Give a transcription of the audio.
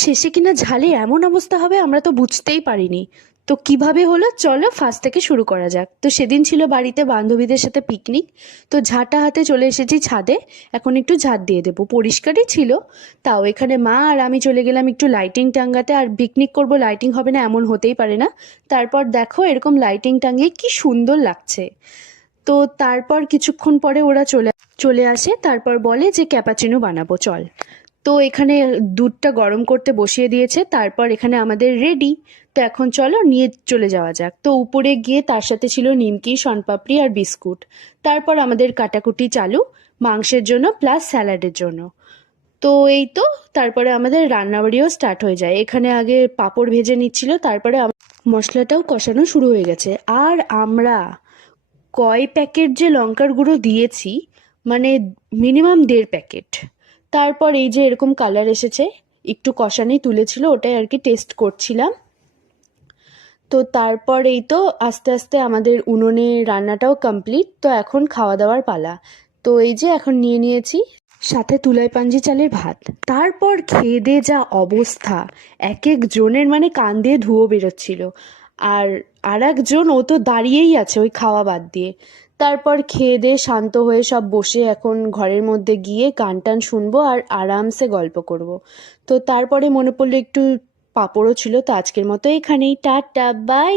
শেষে কিনা ঝালে এমন অবস্থা হবে আমরা তো বুঝতেই পারিনি। তো কিভাবে হলো চলো ফার্স্ট থেকে শুরু করা যাক। তো সেদিন ছিল বাড়িতে বান্ধবীদের সাথে পিকনিক। তো ঝাঁটা হাতে চলে এসেছি ছাদে। এখন একটু ঝাঁট দিয়ে দেবো, পরিষ্কারই ছিল। তাও এখানে মা আর আমি চলে গেলাম একটু লাইটিং টাঙ্গাতে। আর পিকনিক করব লাইটিং হবে না এমন হতেই পারে না। তারপর দেখো এরকম লাইটিং টাঙিয়ে কি সুন্দর লাগছে। তো তারপর কিছুক্ষণ পরে ওরা চলে চলে আসে, তারপর বলে যে ক্যাপাচিনো বানাবো চল। তো এখানে দুধটা গরম করতে বসিয়ে দিয়েছে, তারপর এখানে আমাদের রেডি। তো এখন চলো নিয়ে চলে যাওয়া যাক। তো উপরে গিয়ে তার সাথে ছিল নিমকি, শনপাপড়ি আর বিস্কুট। তারপর আমাদের কাটাকুটি চালু, মাংসের জন্য প্লাস স্যালাডের জন্য। তো এই তো, তারপরে আমাদের রান্নাবাড়িও স্টার্ট হয়ে যায়। এখানে আগে পাঁপড় ভেজে নিচ্ছিল, তারপরে মশলাটাও কষানো শুরু হয়ে গেছে। আর আমরা কয় প্যাকেট যে লঙ্কার গুঁড়ো দিয়েছি, মানে মিনিমাম 1.5 প্যাকেট। তারপর এই যে এরকম কালার এসেছে, একটু কষানি তুলেছিল ওটাই আর কি টেস্ট করছিলাম। তো তারপর এই তো আস্তে আস্তে আমাদের উনুনে রান্নাটাও কমপ্লিট। তো এখন খাওয়া দাওয়ার পালা। তো এই যে এখন নিয়ে নিয়েছি সাথে তুলাই পাঞ্জি চালের ভাত। তারপর খেয়ে দিয়ে যা অবস্থা, এক এক জনের মানে কান দিয়ে ধুয়ো বেরোচ্ছিল। আর আর একজন ও তো দাঁড়িয়েই আছে ওই খাওয়া বাদ দিয়ে। তারপর খেয়ে দিয়ে শান্ত হয়ে সব বসে এখন ঘরের মধ্যে গিয়ে গান টান শুনবো আর আরামসে গল্প করব। তো তারপরে মনে পড়লো একটু পাঁপড়ও ছিল। তো আজকের মতো এখানেই, টাটা বাই।